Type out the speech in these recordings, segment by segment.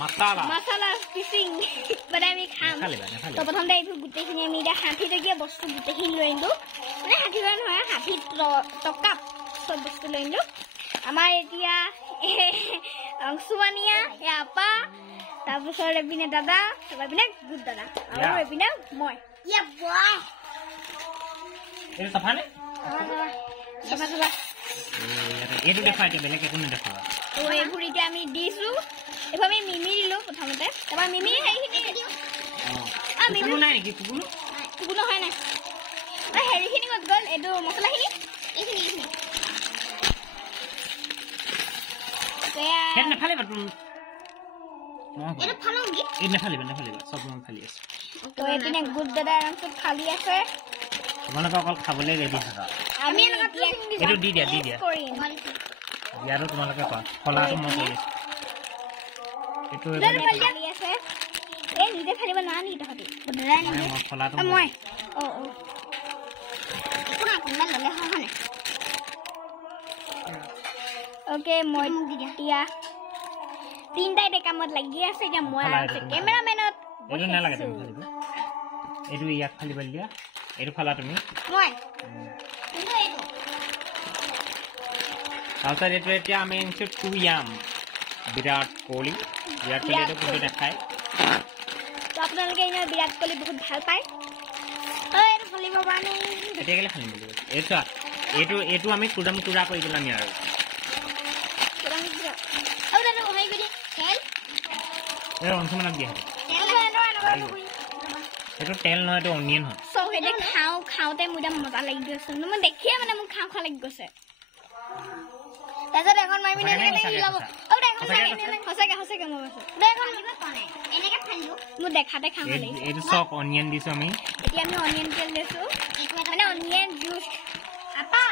masala pitching মানে আমি খাম তো প্ৰথমতে এইটো গোটেইখিনি আমি এতিয়া 60 টকীয়া বস্তু গোটেইখিনি লৈ আনিলো মানে 60 টকা নহয় 60 টকা সব বস্তু লৈ আনিলো আমাৰ এতিয়া অংশুমানিয়া আপা তাৰপিছত এপিনে দাদা এপিনে গুড দাদা আৰু এপিনে মই ইয়া বয় এটা সফানে সফা এইটো দেখাইতে বেলেগ একো নেদেখাবা তো এইবোৰ এতিয়া আমি দিছো এবাৰ আমি মিমি দিলো প্ৰথমতে এবাৰ মিমি হেৰিখিনি মিমি নাই নেকি কুকুলো হয় নাই হেৰিখিনি ক'ত গ'ল এইটো মছলাখিনি এইখিনি হেড নেফালিবা তুমি এইটো ফালংগি এই নেফালিবা সব মই ফালি আছে তো এপিনে গুড দাদা আৰামত ফালি আছে তোমালোকে অকল খাবলৈ ৰেডি থাকা আমি এইটো দি দিয়া ইয়াৰো তোমালোকে কোৱা ফলাটো মই কৰি আছো এইটো ফালি আছে এই নিজে ফালিব নানি তহঁতি দাদাই নানি মই ফলাটো মই পুৰা কোনবা ললে হয়নে ওকে মই দিয়া তিনটাই কামত লাগি আছে যে মই আছে কেমেৰামেনত এইটো নালাগে তুমি ফালিব এইটো ইয়াক ফালিব দিয়া এইটো ফালা তুমি মই তাৰপিছত এইটো এতিয়া আমি আনিছোঁ 2 য়াম বিৰাট কোহলি এইটো কিন্তু দেখায় তো আপোনালোকে এনেও বিৰাট কোহলি বহুত ভাল পায় এইটো ফালিব পাৰি এতিয়া কেলে ফালিম বুলি এইটো আমি কুৰাম কুৰা কৰি পেলাম আৰু এই অংশমানক দিয়া এইটো তেল নহয় এইটো অনিয়ন হয় সব হেডে খাওঁতে মোৰ একদম মজা লাগি গৈছে মই দেখিয়ে মানে মোক খাওঁ লাগি গৈছে তাৰপিছত এখন মাৰি পিনে হিলাব সঁচাকে মই এনেকে ফালিলো মোৰ দেখাতে খাওঁ লাগিছে এইটো চক অনিয়ন দিছো আমি এতিয়া আমি অনিয়ন তেল দিছো মানে অনিয়ন জুচ আপা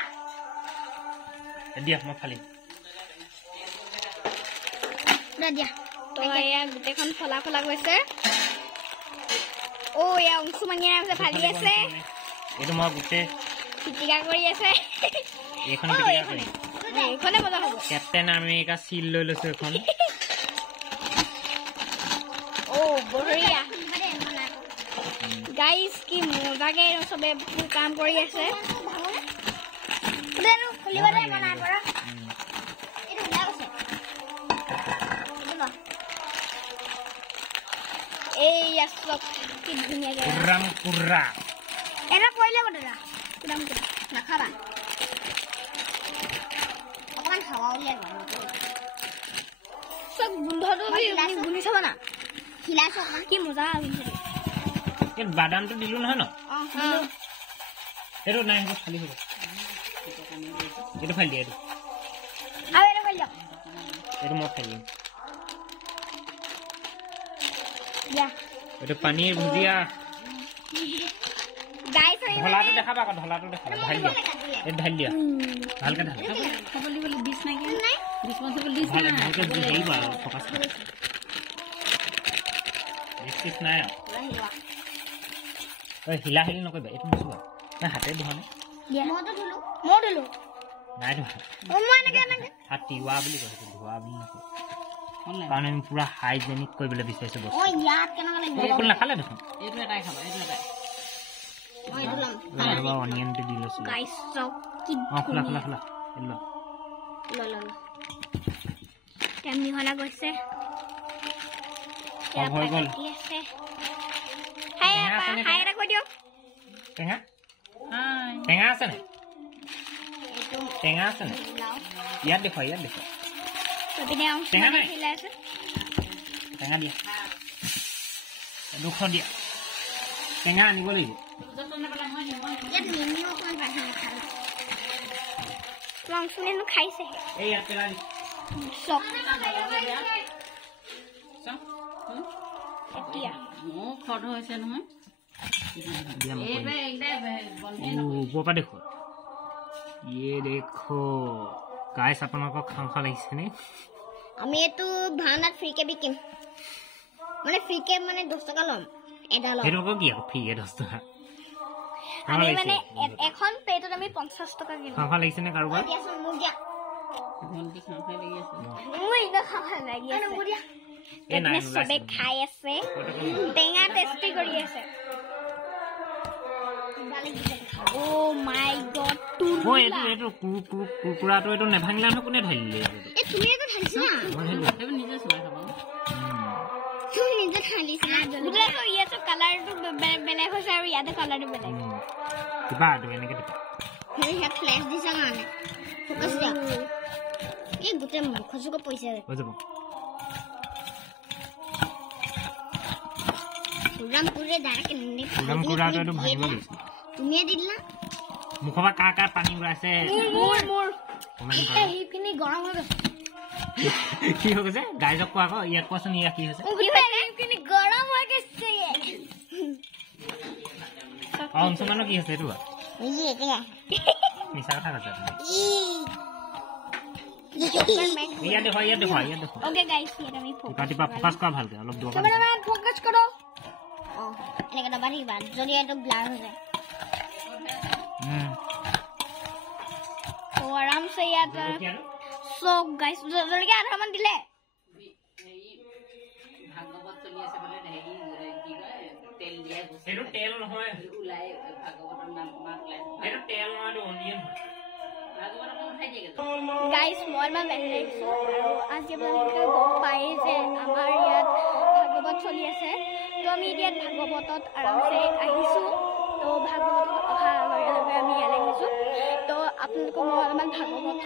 দিয়া মই ফালিম দিয়া তো এয়া গোটেইখন ফলা গৈছে এয়া অংশুমানিয়া আছে ফালি আছে এইটো মই গোটেই পিটিকা কৰি আছে এইখন পিটিকা কৰি এইখনে মজা হ'ব কেপ্টেইন আমেৰিকা সিল লৈ লৈছো এখন বঢ়িয়া গাইজ কি মজাকে চবে কাম কৰি আছে এইয়া চব কি ধুনীয়াকে কুৰা এটা কৰিলে দাদা কুৰাম কুৰা নাখাবা অকমান খাৱা উলিয়াই চব গোন্ধটো গুলি চাব না খিলাই চাব কি মজা লাগিছে এই বাদামটো দিলো নহয় ন এইটো নাই সেইটো খালি হ'ব এইটো ফালি দিয়া আৰু এটা ফালি দিয়ক এইটো মই ফালিম এইটো পানীৰ ভুজিয়া ঢলাটো দেখাবা আকৌ ঢলাটো দেখাবা ঢালি দিয়া এইটো ঢালি দিয়া ভালকে ঢালি নাই হিলা হিলি নকৰিবা এইটো নুচুবা নাই হাতে ধোৱা নাই নাই ধোৱা হাত তিওৱা বুলি কৈছে ধোৱা বুলি নকয় কাৰণ আমি পুৰা হাইজেনিক কৰিবলৈ বিচাৰিছো বস্তু ফুল নাখালে দেখোন অনিয়নটো দি লৈছো খোলা গৈছে টেঙা আছে নাই ইয়াত দেখুৱা টেঙা নাই টেঙা দিয়া 200 দিয়া টেঙা আনিব লাগিব খাইছে ওপৰৰ দেখো দেখো গাইছ আপোনালোকক খাওঁ লাগিছে নে আমি এইটো ভাওনাত ফ্ৰীকে বিকিম মানে ফ্ৰীকে মানে 10 টকা ল'ম এটা ল'ম সেইটো কি আকৌ ফ্ৰীকে 10 টকা আমি মানে এখন প্লেটত আমি 50 টকা কিনো খাওঁ লাগিছে নে কাৰোবাৰ দিয়াচোন মোক দিয়া ভন্টি খাওঁ লাগি আছে মই ইনা খাওঁ লাগি আছে তেনে সবে খাই আছে টেঙা টেষ্টি কৰি আছে ও মাই গড ও এটো কুকুৰাটো এটো নেভাঙিলা ন কোনে ধৰিলে এ তুমি এটো ঢালিছা না এটো নিজে চলাই খাব তুমি নিজে ঢালিছা বুলে তো ইয়াতো কালাৰটো বেলেগ হৈছে আৰু ইয়াতে কালাৰটো বেলেগ কিবা আটো এনেকে দিবা হেৰি হেড ফ্লেশ দিছা মানে ফোকাস দিয়া এই গুতে মুখজুক পইচা দে হৈ যাব রামপুরে ডাইরেক্ট নিনে রামপুরাটো এটো ভাঙিব লৈছে তুমি দিলা মুখবা কা পানী উৰাছে মোৰ এইখিনি গৰম হৈ গৈছে কি হৈ গৈছে গাইজক কোৱা আকৌ ইয়াক কোৱাচোন ইয়া কি হৈছে এইখিনি গৰম হৈ গৈছে অংশমানো কি হৈছে এইটো মিছা কথা কৈছা ইয়াত দেখো ওকে গাইস ইয়াত আমি ফোকাস কৰা ভালকে অলপ দূৰ ক্যামেৰাম্যান ফোকাস কৰো এনেকে দবাৰি বাদ যদি এটো ব্লাৰ হৈ যায় তো আরাম से याद सो गाइस जल्दी आधा मान दिले भागवत चली আছে বলে হেৰি কি কয় তেল দিয়া গৈছে এটো তেল নহয় উলাই ভাগৱতৰ নাম মাক লাই এটো তেল নহয় এটো অনিয়ন ভাগৱতৰ নাম খাই দিয়ে गाइस মই বেলেগছো আৰু আজি আপোনালোকে গম পাই যে আমাৰ ইয়াত ভাগৱত চলি আছে তো আমি ইয়াত ভাগৱতত আৰামছে আহিছো তো ভাগৱতত অহা লগে লগে আমি ইয়াত আহিছো তো আপোনালোকক মই অলপমান ভাগৱত